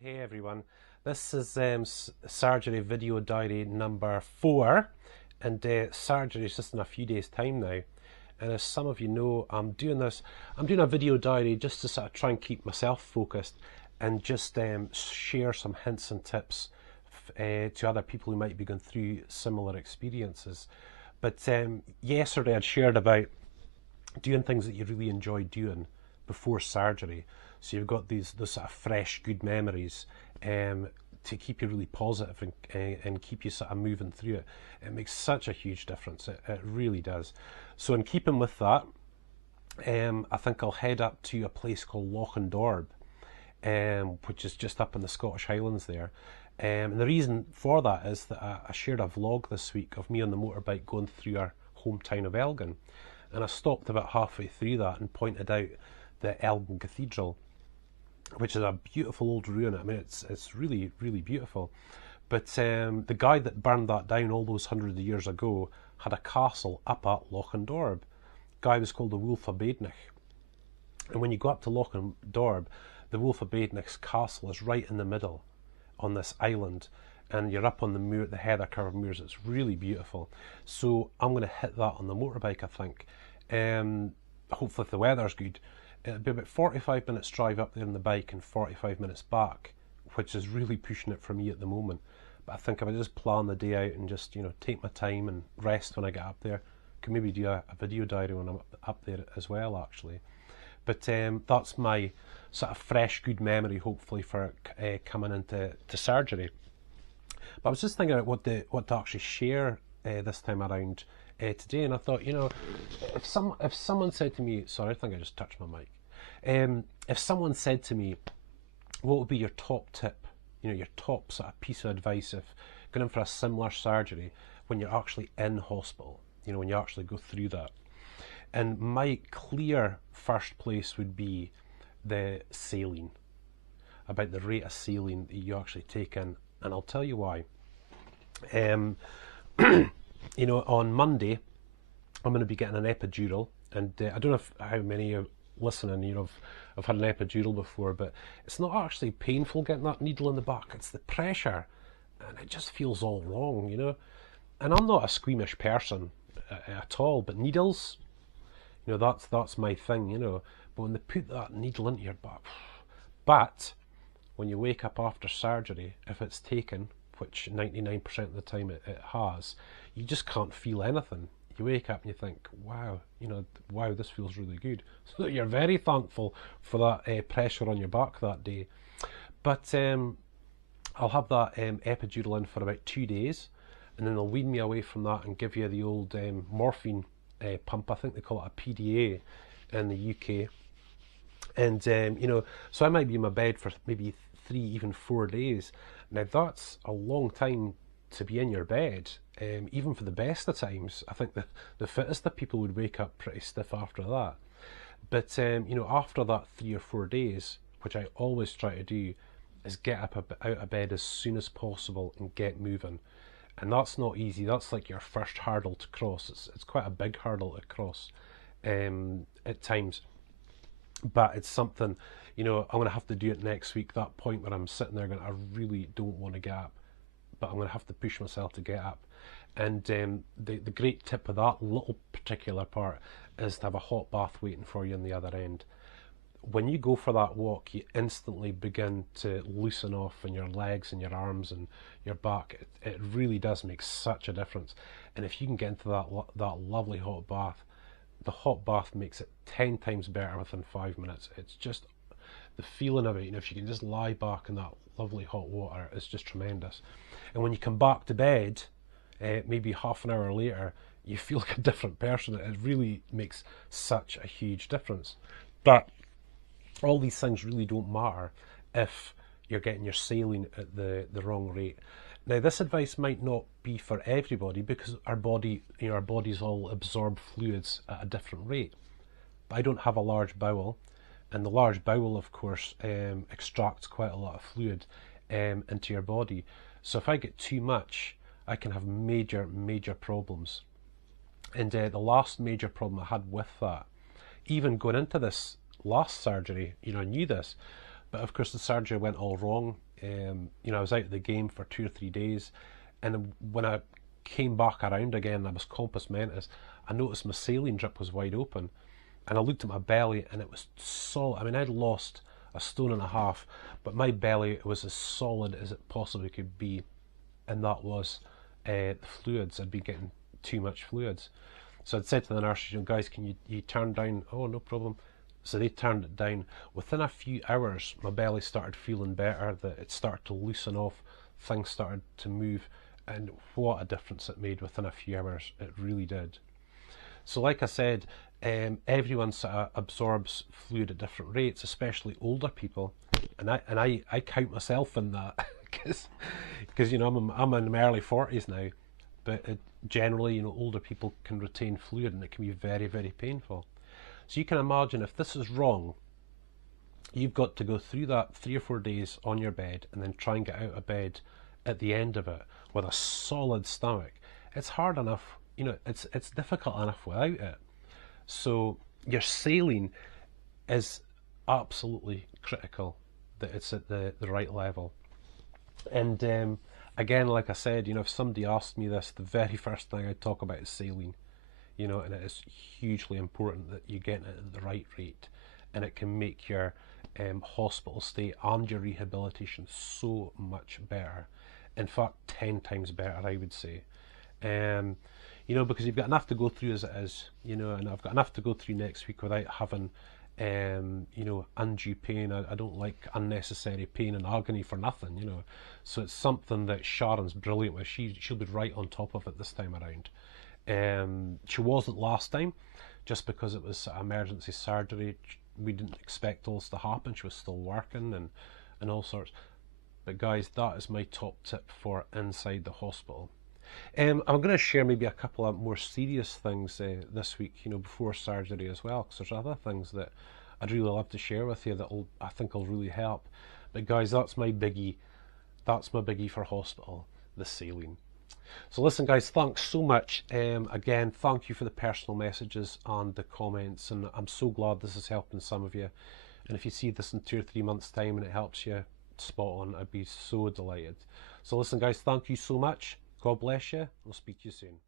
Hey everyone, this is surgery video diary number 4, and surgery is just in a few days' time now. And as some of you know, I'm doing a video diary just to sort of try and keep myself focused and just share some hints and tips to other people who might be going through similar experiences. But yesterday I'd shared about doing things that you really enjoy doing before surgery. So you've got those sort of fresh, good memories to keep you really positive and keep you sort of moving through it. It makes such a huge difference. It really does. So in keeping with that, I think I'll head up to a place called Lochandorb, which is just up in the Scottish Highlands there. And the reason for that is that I shared a vlog this week of me on the motorbike going through our hometown of Elgin. And I stopped about halfway through that and pointed out the Elgin Cathedral, which is a beautiful old ruin. I mean, it's really, really beautiful. But the guy that burned that down all those hundreds of years ago had a castle up at Lochandorb. The guy was called the Wolf of Badenoch. And when you go up to Lochandorb, the Wolf of Badenoch's castle is right in the middle on this island, and you're up on the moor, the Heather Covered Moors. It's really beautiful. So I'm going to hit that on the motorbike, I think. Hopefully, if the weather's good, it'll be about 45 minutes drive up there on the bike and 45 minutes back, which is really pushing it for me at the moment. But I think if I just plan the day out and just take my time and rest when I get up there, I can maybe do a video diary when I'm up there as well, actually. But that's my sort of fresh, good memory, hopefully, for coming into surgery. But I was just thinking about what to actually share this time around today, and I thought, if someone said to me, sorry, I think I just touched my mic. If someone said to me, what would be your top tip, your top sort of piece of advice if going in for a similar surgery when you're actually in hospital, when you actually go through that? And my clear first place would be the saline, about the rate of saline that you actually take in, and I'll tell you why. On Monday, I'm going to be getting an epidural, and I don't know how many of listening, have had an epidural before, but it's not actually painful getting that needle in the back. It's the pressure, and it just feels all wrong, And I'm not a squeamish person at all, but needles, that's my thing, But when they put that needle into your back, but when you wake up after surgery, if it's taken, which 99% of the time it has, you just can't feel anything. You wake up and you think, wow, wow, this feels really good. So you're very thankful for that pressure on your back that day. But I'll have that epidural in for about 2 days, and then they'll wean me away from that and give you the old morphine pump. I think they call it a PDA in the UK. And, so I might be in my bed for maybe 3, even 4 days. Now, that's a long time to be in your bed, even for the best of times. I think the fittest of people would wake up pretty stiff after that. But, after that 3 or 4 days, which I always try to do, is get up out of bed as soon as possible and get moving. And that's not easy. That's like your first hurdle to cross. It's quite a big hurdle to cross at times. But it's something, I'm going to have to do it next week, that point where I'm sitting there going, I really don't want to get up, but I'm going to have to push myself to get up. And the great tip of that little particular part is to have a hot bath waiting for you on the other end. When you go for that walk, you instantly begin to loosen off in your legs and your arms and your back. It really does make such a difference. And if you can get into that lovely hot bath, the hot bath makes it 10 times better within 5 minutes. It's just the feeling of it, if you can just lie back in that lovely hot water, it's just tremendous. And when you come back to bed, maybe half an hour later, you feel like a different person. It really makes such a huge difference. But all these things really don't matter if you're getting your saline at the wrong rate. Now, this advice might not be for everybody because our bodies all absorb fluids at a different rate. But I don't have a large bowel, and the large bowel, of course, extracts quite a lot of fluid into your body. So if I get too much, I can have major problems. And the last major problem I had with that, even going into this last surgery, I knew this, but of course the surgery went all wrong. You know, I was out of the game for 2 or 3 days, and when I came back around again, I was compos mentis. I noticed my saline drip was wide open, and I looked at my belly, and it was solid. I mean, I'd lost a stone and a half, but my belly was as solid as it possibly could be, and that was the fluids. I'd been getting too much fluids. So I'd said to the nurses, you know, guys, can you turn down? Oh, no problem. So they turned it down. Within a few hours, my belly started feeling better, that it started to loosen off, things started to move, and what a difference it made within a few hours. It really did. So, like I said, everyone sort of absorbs fluid at different rates, especially older people, and I count myself in that because you know I'm in my early 40s now, but generally, you know, older people can retain fluid, and it can be very, very painful. So you can imagine if this is wrong, you've got to go through that 3 or 4 days on your bed and then try and get out of bed at the end of it with a solid stomach. It's hard enough, you know, it's difficult enough without it. So your saline is absolutely critical that it's at the right level. And again, like I said, you know, if somebody asked me this, the very first thing I'd talk about is saline. You know, and it is hugely important that you get it at the right rate, and it can make your hospital stay and your rehabilitation so much better. In fact, 10 times better, I would say. Um, you know, because you've got enough to go through as it is, you know, and I've got enough to go through next week without having, you know, undue pain. I don't like unnecessary pain and agony for nothing, you know. So it's something that Sharon's brilliant with. She'll be right on top of it this time around. She wasn't last time, just because it was emergency surgery. We didn't expect all this to happen. She was still working and all sorts. But guys, that is my top tip for inside the hospital. I'm going to share maybe a couple of more serious things this week, you know, before surgery as well, because there's other things that I'd really love to share with you that I think will really help. But guys, that's my biggie. That's my biggie for hospital, the saline. So listen, guys, thanks so much. Again, thank you for the personal messages and the comments, and I'm so glad this is helping some of you. And if you see this in 2 or 3 months' time and it helps you, spot on, I'd be so delighted. So listen, guys, thank you so much. God bless you. I'll speak to you soon.